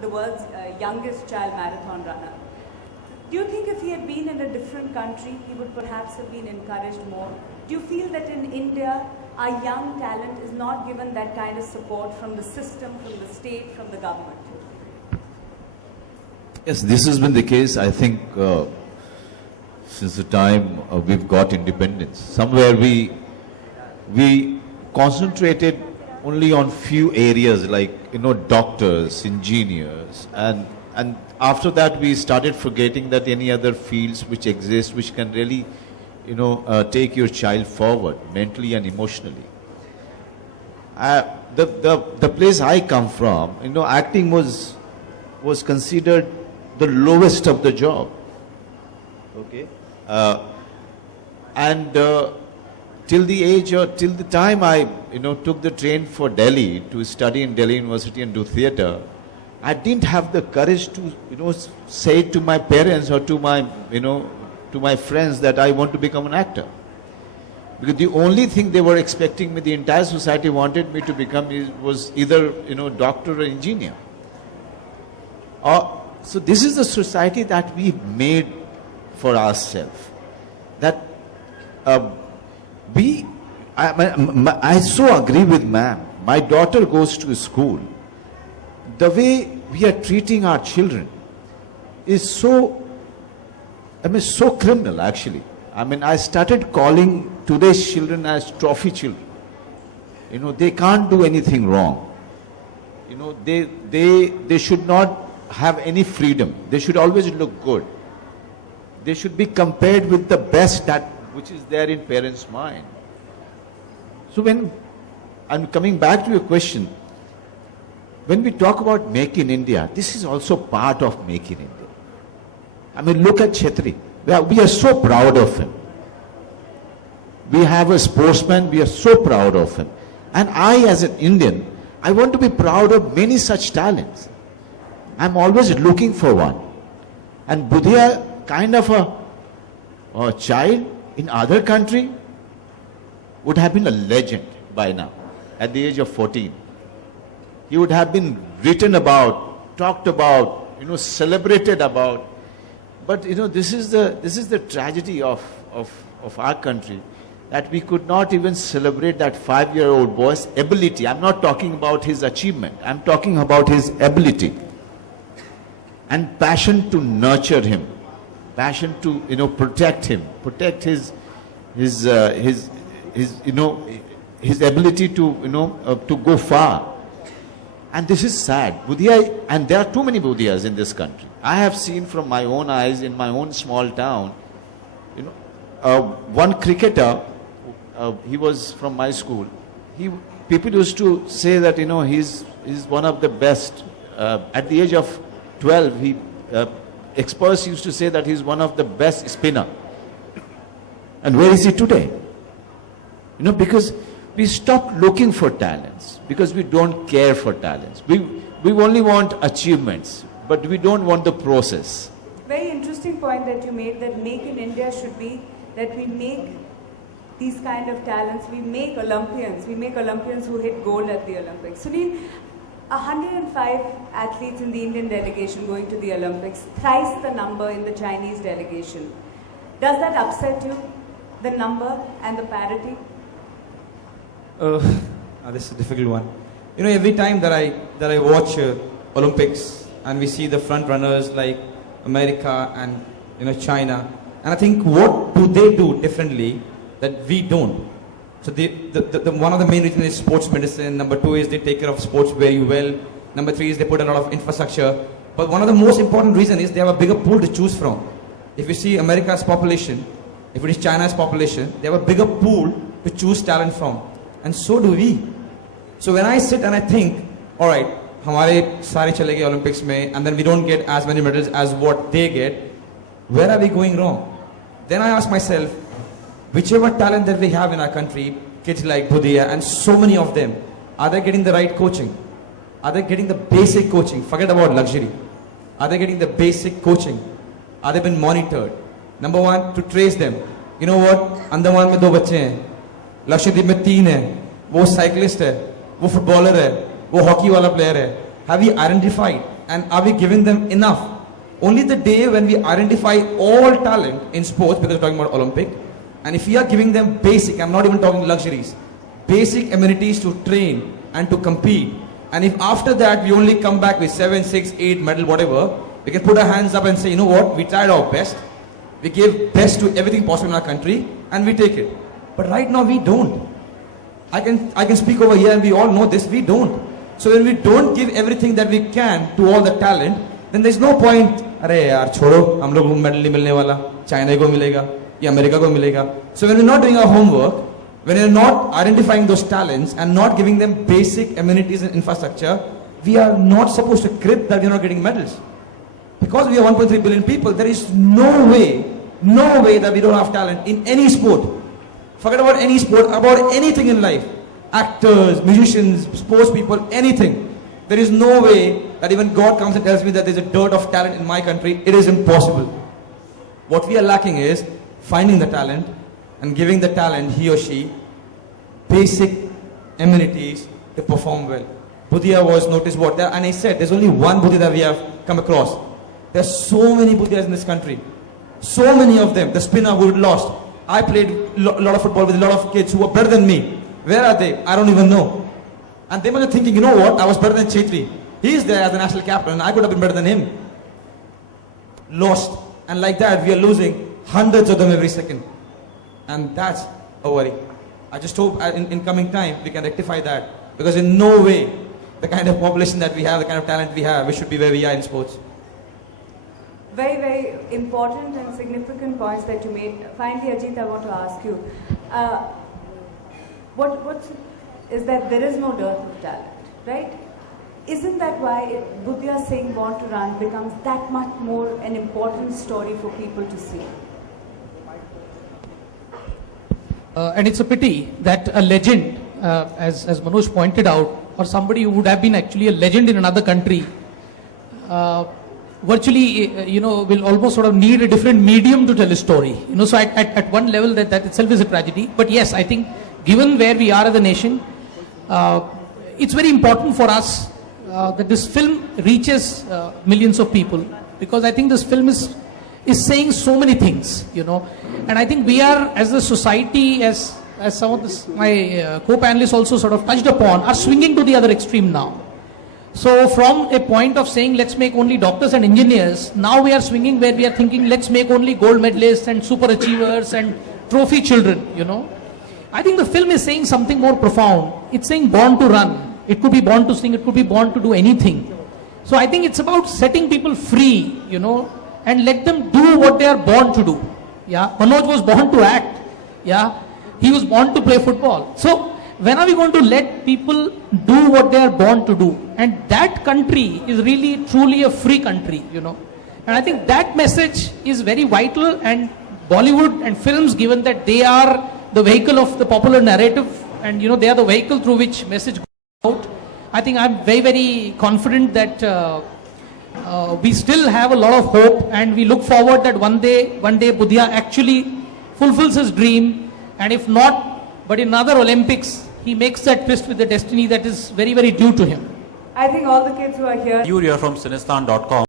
the world's youngest child marathon runner. Do you think if he had been in a different country, he would perhaps have been encouraged more? Do you feel that in India, our young talent is not given that kind of support from the system, from the state, from the government? Yes, this has been the case, I think, since the time we've got independence. Somewhere we concentrated only on few areas like, doctors, engineers, and after that we started forgetting that any other fields which exist which can really, take your child forward mentally and emotionally. The place I come from, acting was considered the lowest of the job. Okay, till the time I took the train for Delhi to study in Delhi University and do theatre, I didn't have the courage to say to my parents or to my friends that I want to become an actor, because the only thing they were expecting me, the entire society wanted me to become, was either doctor or engineer. So this is the society that we made for ourselves. That I so agree with ma'am. My daughter goes to school. The way we are treating our children is so criminal actually. I started calling today's children as trophy children. They can't do anything wrong. They should not have any freedom. They should always look good. They should be compared with the best which is there in parents' mind. So when I'm coming back to your question, when we talk about Make in India, this is also part of Make in India. Look at Chettri. We are so proud of him. We have a sportsman, we are so proud of him. And I, as an Indian, I want to be proud of many such talents. I'm always looking for one. And Budhia, kind of a child in other country, would have been a legend by now, at the age of 14. He would have been written about, talked about, celebrated about. But this is the tragedy of our country, that we could not even celebrate that 5-year-old boy's ability. I'm not talking about his achievement. I'm talking about his ability and passion to nurture him, passion to protect him, protect his ability to go far. And this is sad. Budhia, and there are too many Budhias in this country. I have seen from my own eyes in my own small town, one cricketer, he was from my school. People used to say that he's one of the best. At the age of 12, experts used to say that he's one of the best spinner. And where is he today? Because we stopped looking for talents, because we don't care for talents. We only want achievements, but we don't want the process. Very interesting point that you made, that Make in India should be that we make these kind of talents, we make Olympians who hit gold at the Olympics. Sunil, 105 athletes in the Indian delegation going to the Olympics, thrice the number in the Chinese delegation. Does that upset you, the number and the parity? This is a difficult one. Every time that I watch Olympics and we see the front runners like America and China, and I think, what do they do differently that we don't? So one of the main reasons is sports medicine. Number 2 is they take care of sports very well. Number 3 is they put a lot of infrastructure. But one of the most important reasons is they have a bigger pool to choose from. If you see America's population, if it is China's population, they have a bigger pool to choose talent from. And so do we. So when I sit and I think, all right, हमारे सारे चले गए Olympics में, and then we don't get as many medals as what they get, where are we going wrong? Then I ask myself, whichever talent that we have in our country, kids like Budhia and so many of them, are they getting the right coaching? Are they getting the basic coaching? Forget about luxury. Are they getting the basic coaching? Are they been monitored? Number 1, to trace them. You know what? Andaman में 2 बच्चे हैं, लक्षद्वीप में 3 हैं, वो cyclist है, वो footballer है, वो हॉकी वाला प्लेयर है, have we identified and are we giving them enough? Only the day when we identify all talent in sports, because we're talking about Olympic, and if we are giving them basic, I'm not even talking luxuries, basic amenities to train and to compete, and if after that we only come back with 7, 6, 8 medal, whatever, we can put our hands up and say, you know what, we tried our best, we gave best to everything possible in our country, and we take it. But right now we don't. I can speak over here and we all know this, we don't. So when we don't give everything that we can to all the talent, then there's no point, अरे यार छोड़ो, हम लोग medal नहीं मिलने वाला, China को मिलेगा, या America को मिलेगा. So when we're not doing our homework, when we're not identifying those talents and not giving them basic amenities and infrastructure, we are not supposed to crib that we're not getting medals. Because we are 1.3 billion people, there is no way that we don't have talent in any sport. Forget about any sport, about anything in life. Actors, musicians, sports people, anything. There is no way that even God comes and tells me that there's a dearth of talent in my country. It is impossible. What we are lacking is finding the talent and giving the talent, he or she, basic amenities to perform well. Budhia was noticed what there, and I said there's only one Budhia that we have come across. There's so many Budhias in this country. So many of them. The spinner who lost. I played a lot of football with a lot of kids who were better than me. Where are they? I don't even know. And they must be thinking, you know what, I was better than Chettri. He is there as the national captain and I could have been better than him. Lost. And like that, we are losing hundreds of them every second. And that's a worry. I just hope in coming time, we can rectify that. Because in no way, the kind of population that we have, the kind of talent we have, we should be where we are in sports. Very, very important and significant points that you made. Finally, Ajit, I want to ask you. Is that there is no dearth of talent, right? Isn't that why Budhia Singh Born to Run becomes that much more an important story for people to see? And it's a pity that a legend, as Manoj pointed out, or somebody who would have been actually a legend in another country, virtually, will almost sort of need a different medium to tell a story. So at one level, that itself is a tragedy. But yes, I think given where we are as a nation, it's very important for us that this film reaches millions of people, because I think this film is saying so many things, and I think we are, as a society, as some of my co-panelists also sort of touched upon, are swinging to the other extreme now. So from a point of saying let's make only doctors and engineers, now we are swinging where we are thinking let's make only gold medalists and super achievers and trophy children, I think the film is saying something more profound. It's saying born to run. It could be born to sing, it could be born to do anything. So I think it's about setting people free, and let them do what they are born to do. Yeah, Manoj was born to act. Yeah, he was born to play football. So when are we going to let people do what they are born to do? And that country is really truly a free country, And I think that message is very vital, and Bollywood and films, given that they are the vehicle of the popular narrative, and they are the vehicle through which message goes out. I think I'm very, very confident that we still have a lot of hope, and we look forward that one day Budhia actually fulfills his dream, and if not, but in another Olympics, he makes that twist with the destiny that is very, very due to him. I think all the kids who are here. You hear from Cinestan.com.